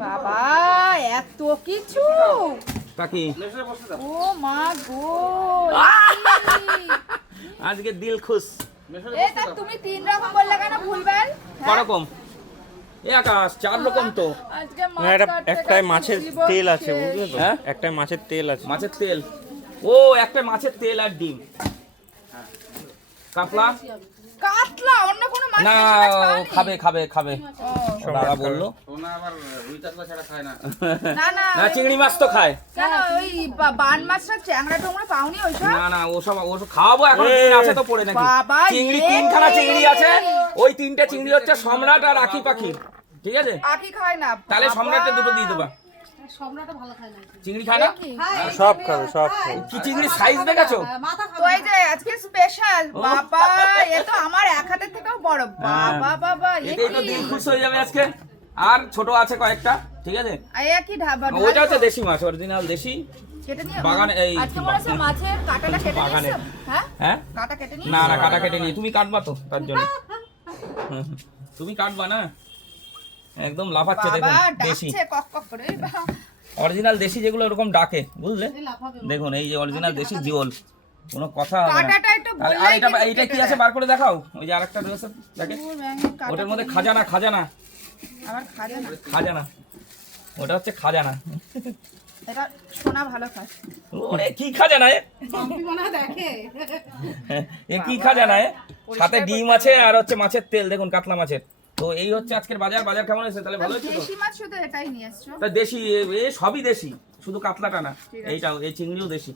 বাবা এত কিছু কাকি ও মা গো আজকে দিল খুশ এটা তুমি 3 রকম বললে কেন ভুলবেন করকম এ আকাশ 4 রকম তো আজকে না এটা একটাই মাছের তেল আছে বুঝলে তো, হ্যাঁ একটাই মাছের তেল আছে। মাছের তেল ও একটা মাছের তেল আর ডিম কাতলা কাতলা অন্য কোনো মাছ না খাবে খাবে খাবে দাদা বললো না না না চিংড়ি মাছ তো খায় কেন ওই বান মাছটা চ্যাংড়া টোংড়া পাওনি ওইসব না না ওসব খাওয়াবো এখন দিন আছে তো পড়ে নাকি বাবা, চিংড়ি এ! 3খানা চিংড়ি আছে ওই 3টে চিংড়ি হচ্ছে সম্রাট আর আকি পাখি ঠিক আছে আকি খায় না তাহলে সম্রাটকে দুটো দিয়ে দেবা সম্রাটটা ভালো খায় না চিংড়ি খায় না সব খাবে সব খাবে। কি চিংড়ি সাইজ দেখেছো মাথা তো এই যে আজকে স্পেশাল বাবা এ তো আমার এক হাতের থেকেও বড় বাবা বাবা এ এটাই তো দিল খুশ হয়ে যাবে আজকে আর ছোট আছে কয়েকটা ঠিক আছে কি ঢাবা ওইটা হচ্ছে দেশি মাছ অরিজিনাল দেশি কেটে নিয়ে বাগানে এই আজকে মনে হচ্ছে মাছের কাঁটাটা কেটে বাগানে। নিয়েছো হ্যাঁ হ্যাঁ কাঁটা কেটে নিয়ে না না কাটা কেটে নিয়ে তুমি কাটবা তো তার জন্য তুমি কাটবা না একদম লাফাচ্ছে বাবা দেখুন দেশি ডাকছে কক কক করে বাবা। অরিজিনাল দেশি যেগুলো এরকম ডাকে বুঝলে লাফাবে দেখুন এই যে অরিজিনাল দেশি জিওল কোনো কথা হবে না কাঁটাটা একটু আর বললেই এটা কিন্তু এইটা কি কেটে আছে দেয়। বার করে দেখাও ওই যে আরেকটা রয়েছে দেখে ও, ব্যাঙের কাঁটা ওটার মধ্যে কেটে খাজানা খাজানা নিয়ে- আবার খাজা না খাজানা ওটা হচ্ছে খাজানা এটা সোনা ভালো খায় ওরে কি খাজানা পম্পি মনে হয় দেখে এ কি খাজানা সাথে ডিম আছে আর হচ্ছে মাছের তেল দেখুন কাতলা মাছের তো এই হচ্ছে আজকের বাজার বাজার কেমন হয়েছে তাহলে ভালো হয়েছে তো দেশি মাছ শুধু এটাই নিয়ে এসছো তা দেশি এ সবই দেশি শুধু কাতলাটা না এইটাও এই চিংড়িও দেশি